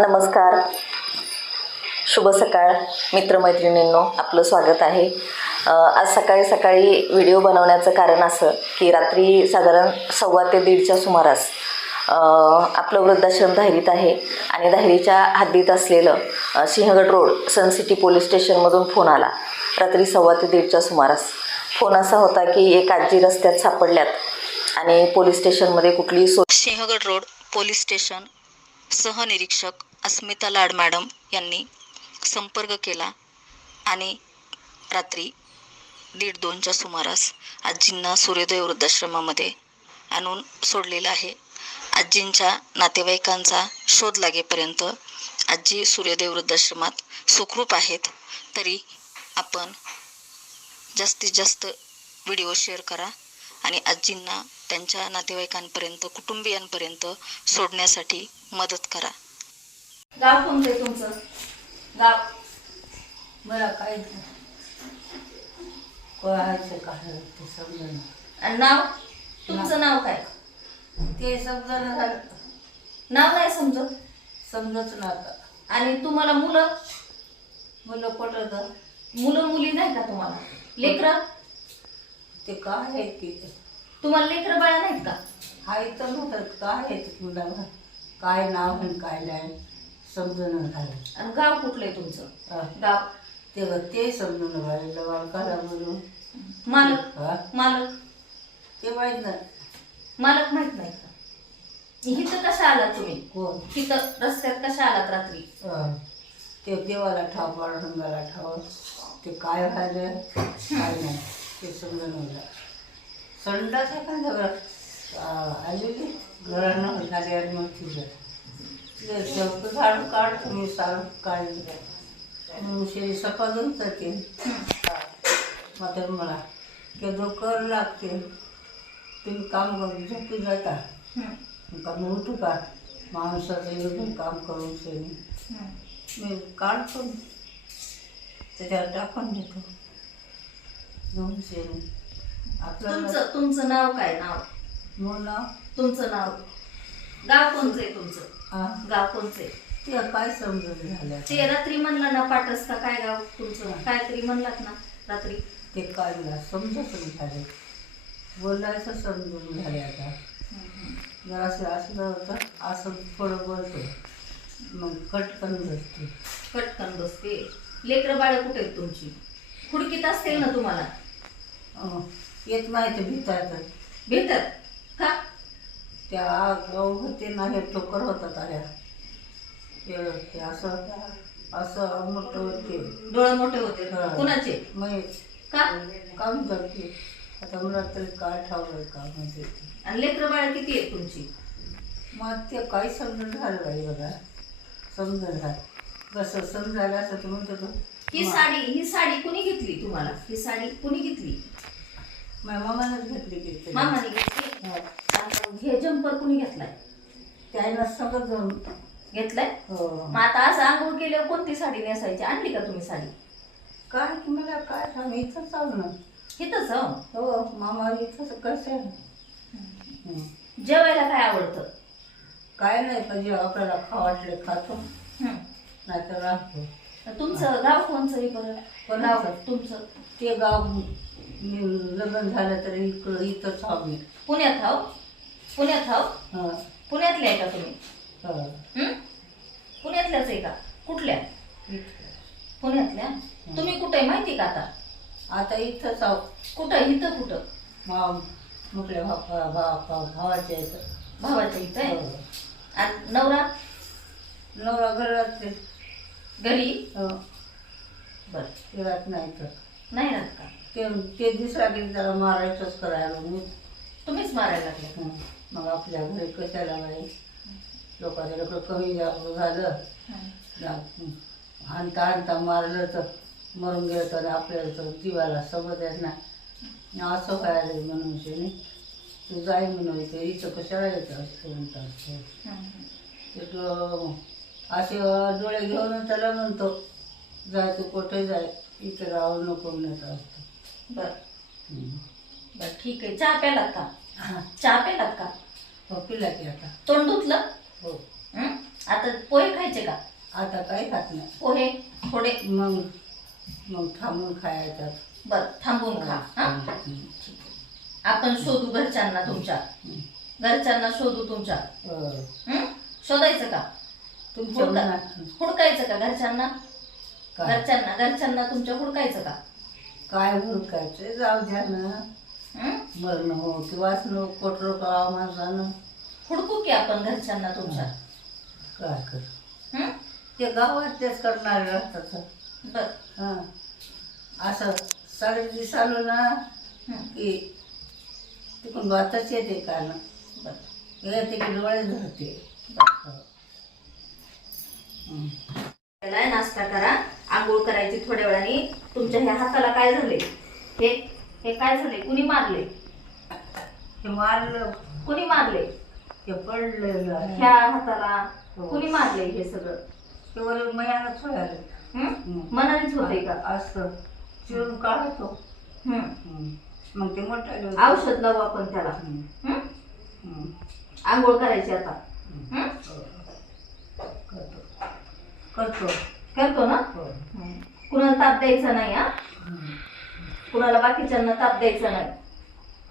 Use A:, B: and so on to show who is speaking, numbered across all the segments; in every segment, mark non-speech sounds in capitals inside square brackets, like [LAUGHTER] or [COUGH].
A: नमस्कार. शुभ सकाळ मित्रमैत्रिणींनो. आपलं स्वागत आहे. आज सकाळी सकाळी व्हिडिओ बनवण्याचं कारण असं की रात्री साधारण सव्वा ते दीडच्या सुमारास आपलं वृद्धाश्रम धायरीत आहे आणि धायरीच्या हद्दीत असलेलं Sinhagad road Sun City police स्टेशनमधून phone आला. रात्री सव्वा ते दीडच्या सुमारास. फोन असा होता की एक आजी रस्त्यात सापडल्यात आणि पोलीस स्टेशनमध्ये कुठली so Sinhagad road police station सहनिरीक्षक Asmita Lad madam यांनी संपर्क केला आणि रात्री दीड दोनच्या सुमारास आजींना सूर्योदय वृद्धाश्रमामध्ये आणून सोडलेलं आहे. आजींच्या नातेवाईकांचा शोध लागेपर्यंत आजी सूर्योदय वृद्धाश्रमात सुखरूप आहेत तरी आपण जास्तीत जास्त व्हिडिओ शेअर करा आणि आजींना त्यांच्या नातेवाईकांपर्यंत कुटुंबियांपर्यंत सोडण्यासाठी मदत करा. गाव कोणतं आहे तुमचं? गाव.
B: मला काय? कळायचं काय ते समजणं
A: आणि नाव? तुमचं नाव काय?
B: ते समजणं झालं
A: नाव नाही समजत?
B: समजत ना आता.
A: आणि तुम्हाला मुलं?
B: मुलं पटत
A: मुलं मुली नाही का तुम्हाला? लेकरं?
B: ते काय आहेत ते?
A: तुम्हाला लेकरं बाळा नाहीत का?
B: हाय तर म्हणतात काय आहेत मुलाला काय नाव आणि काय नाही समजणं झालं
A: आणि गाव कुठलं आहे तुमचं. गाव?
B: ते ते समजणं झालं वाळकाला म्हणून.
A: मालक.
B: हा?
A: मालक.
B: ते माहीत ना
A: मालक माहीत नाही का? इथं कशा आलात तुम्ही?
B: कोण?
A: इथं रस्त्यात कशा आलात रात्री.
B: ते देवाला ठाव पांडुरंगाला ठाव. ते काय व्हायलं काय नाही. ते समजून संडास आहे का सगळं आलेली घरानं झाली आणि मग तिचं. ते शब्द झाडून काढ तुम्ही सारून काढली शे सपाजून जाते. मात्र मला. ते कर लागते. तुम्ही काम करून झोपी जाता. का मी उठू का? माणसाचं येऊन काम करून शेणी. मी काढतो त्याच्यावर टाकून देतो. दोन शेणी
A: तुमचं तुमचं नाव काय? नाव?
B: मुलं
A: तुमचं नाव? गाव कोणचं आहे तुमचं? गाव कोणचं आहे?
B: ते काय समजून झालं?
A: ते रात्री म्हणला ना पाटस का काय गाव तुमचं? काहीतरी म्हणलात ना रात्री.
B: ते काय मला समजत नाही झाले बोलायचं समजून झाले आता. जर असं असलं होतं असं थोडं बोलतो मग कटकन बसते
A: पटकन बसते. लेकरं बाळ कुठे आहेत तुमची? खुडकीत असतील ना तुम्हाला?
B: अं, येत नाही ते भितायचं
A: भेटत का?
B: त्या गाव होते ना हे ठोकर होतात आल्या. ते असं असं मोठं होते.
A: डोळे मोठे होते. कुणाचे?
B: मग
A: का?
B: काम करते आता मला तरी काय ठावलं काम म्हणजे.
A: आणि लेकरं बाळ किती आहेत तुमची?
B: मग ते काही समजून झालं बाई बघा. समजून झालं. कसं समजायला असं तर म्हणतो
A: ही साडी ही साडी कुणी घेतली तुम्हाला? ही साडी कुणी घेतली?
B: मामानंच घेतली की.
A: मामाने घेतली?
B: हा.
A: आणि हे जम्पर कुणी घेतलाय?
B: त्याला सगळं जाऊन
A: घेतलाय?
B: हो.
A: मग आता आज आंघोळ केल्यावर कोणती साडी नेसायची? आणली का तुम्ही साडी?
B: काय की मला काय सांग इथंच चालू ना.
A: इथंच हं.
B: हो मामा इथंच कसं हं.
A: जेवायला काय आवडतं?
B: काय नाही पाहिजे आपल्याला खा वाटले खातो.
A: हं.
B: नाहीतर राहतो.
A: तुमचं गाव कोणचं आहे बरं?
B: कोणाचं?
A: गाव तुमचं?
B: ते गाव लग्न झालं तरी इकडं इथंच आहो मी.
A: पुण्यात हाव पुण्यात हाव
B: हं,
A: पुण्यातले आहे का तुम्ही?
B: हं.
A: हं? पुण्यातल्याच आहे का? कुठल्या? पुण्यातल्या? तुम्ही कुठे आहे माहिती का आता?
B: आता इथंच आहो
A: कुठं इथं कुठं?
B: मा मोठल्या बापा बापा भावाच्या इथं.
A: भावाच्या इथं आहे?
B: हो.
A: आणि नवरा?
B: नवरा घरात
A: घरी?
B: हो,
A: बर.
B: घरात नाही तर.
A: नाही राहत का?
B: ते ते दुसऱ्या की त्याला मारायचंच करायला. मी
A: तुम्हीच मारायला लागले.
B: मग आपल्या घरी कशाला बाई? लोकांचं लोक कमी झालं. आणता आणता मारलं तर मरून गेलं तर आपल्याला तर जीवाला समज आहे ना. असं व्हायला म्हणून शेणी तू जाय म्हणून इथं इथं कशाला येतं असतं म्हणतात असे डोळे घेऊन त्याला म्हणतो जाय तू कुठे जाय? इथं राहू नको म्हणत असतो.
A: बर. बर ठीक आहे. चहा प्यालात का?
B: हा.
A: चहा प्यालात का?
B: हो पिला की आता.
A: तोंड धुतलं
B: हो.
A: हं? आता पोहे खायचे का?
B: आता काही खात नाही.
A: पोहे थोडे?
B: मग मग थांबून खायचं.
A: बर थांबून खा. हा. आपण शोधू घरच्यांना तुमच्या. घरच्यांना शोधू तुमच्या. हं? शोधायचं का?
B: तुमच्या
A: हुडका-
B: मनात.
A: हुडकायचं का घरच्यांना? घरच्यांना घरच्यांना तुमच्या हुडकायचं का?
B: काय हुडकायचं जाऊ द्या ना.
A: हं?
B: मरण हो किंवाच न कोटरो का माणसानं.
A: हुडकू की आपण घरच्यांना तुमच्या?
B: काय कर? ते गावात तेच करणारे राहतात
A: बर.
B: हां. असं साडे दिवस आलो ना. की तिकडून भातच येते का ना?
A: बर.
B: येते की धरते
A: नाश्ता करा. आंघोळ करायची थोड्या वेळाने तुमच्या ह्या हाताला काय झाले हे हे काय झाले कुणी मारले
B: ते मारलं
A: कुणी मारले
B: ते पडलेलं.
A: ह्या हाताला
B: हो.
A: कुणी मारले हे सगळं
B: ते वर मयानं सोयालं
A: हं?
B: हं.
A: मनानेच होते का
B: असं चिरून काढतो
A: हं.
B: हं. मग ते मोठं
A: औषध लावू आपण त्याला
B: हं.
A: हं?
B: हं.
A: आंघोळ करायची आता हं?
B: करतो करतो
A: करतो ना?
B: हो.
A: कुणाला ताप द्यायचा नाही हा?
B: हं.
A: कुणाला बाकीच्यांना ताप द्यायचा नाही.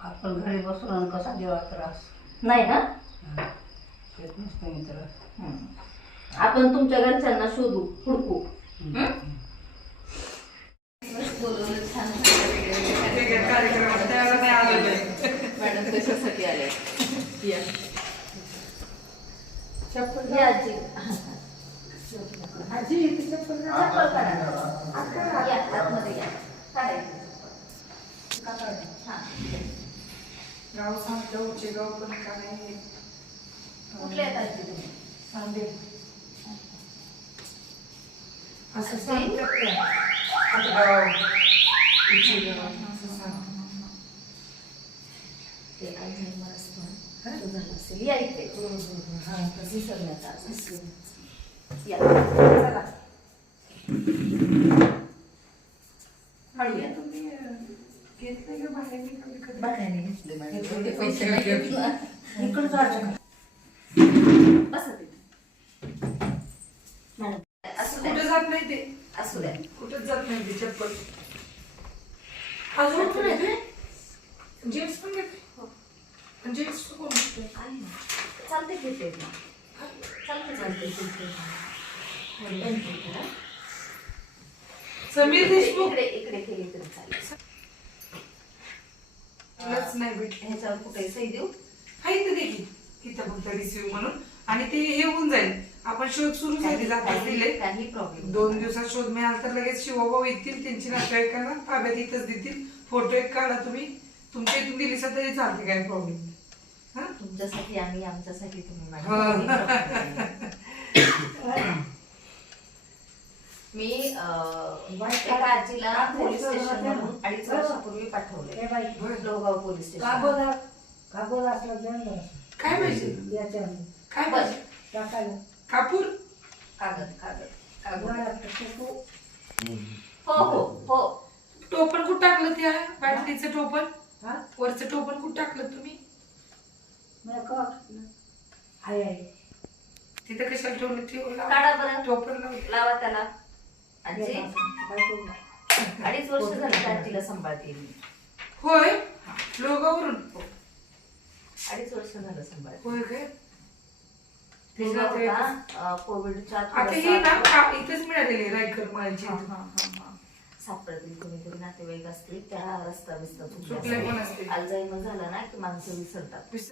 B: आपण घरी बसून कसा देवा त्रास?
A: नाही ना?
B: नसतं.
A: आपण तुमच्या घरच्यांना शोधू हुडकू. मॅडम कशासाठी आले या आजी. चप्पल काढा. या, आतमध्ये या. काढायची. छान.
C: गाव सांगतो उचे गाव पण काय
A: कुठले आहेत आजी तुम्ही?
C: सांगेल. असं सांगतात आता गाव उचे गाव असं सांग
A: ते अल्झायमर असतो ना, तो झाला असेल. या इथे.
C: हा
A: विसरण्याचा आजार. या
C: चला
A: हळू या
C: तुम्ही घेतलं का बाहेर कधी?
A: बाहेरने घेतले
C: घेतले,
A: पैसे नाही
C: घेतले.
A: घेतले.
B: इकडं जायचं का?
A: बसा तिथे. मॅडम, असू द्या
C: कुठं जात नाही ते
A: असू द्या
C: कुठंच जात नाही ते चप्पल अजून पण आहे ते जेंट्स पण घेते पण जेंट्स कोण घेते.
A: चालते घेते ना. चालते.
C: समीर देशमुख.
A: इकडे इकडे केली तरी चालेल.
C: नाही भेट
A: ह्याच्यावर कुठे सही देऊ.
C: आहे तर देखील इथं फक्त रिसिव्ह म्हणून. आणि ते हे होऊन जाईल. आपण शोध सुरू झाली जातात दिले.
A: काही प्रॉब्लेम
C: दोन दिवसात शोध मिळाला तर लगेच शिवभाऊ येतील त्यांची नातेवाईकांना ताब्यात इथंच देतील. फोटो एक काढा तुम्ही. तुमच्या इथून दिली तरी चालते काय प्रॉब्लेम हा
A: तुमच्यासाठी आम्ही आमच्यासाठी तुम्ही.
C: हो. [COUGHS]
A: मी एका आजीला पोलीस स्टेशन म्हणून अडीच वर्षापूर्वी पाठवले
B: हे बाई,
A: लोहगाव पोलीस स्टेशन
B: कागद कागद असला ना.
C: काय पाहिजे?
B: याच्यामध्ये.
C: काय पाहिजे?
B: टाकायला.
C: कापूर?
A: कागद कागद कागद. हो हो हो.
C: टोपण कुठं टाकलं त्या बॅटरीचं टोपण?
B: हा?
C: वरचं टोपण कुठं टाकलं तुम्ही?
B: मला कवा टाकलं? आहे, आहे.
C: तिथं कशाला ठेवलं? ठेवलं.
A: काढा बरं.
C: लावलं
A: लावा त्याला. आजी?
B: काय करू?
A: अडीच वर्ष झाली त्या आजीला सांभाळते मी?
C: होय? लोगावरून
A: अडीच वर्ष झालं सांभाळते.
C: होय काय?
A: मुलगा
C: त्याच्यात
A: होता, अं, कोविडच्या
C: आता ही ना
A: थोडंसं-
C: का- इथंच मिळालेली आहे रायकर माळची
A: हा, हा, हा, हा. सापडतील कोणीतरी नातेवाईक असतील त्या रस्ता बिस्ता
C: पण असतील.
A: अल्झायमर झाला ना की माणसं विसरतात.
C: विस-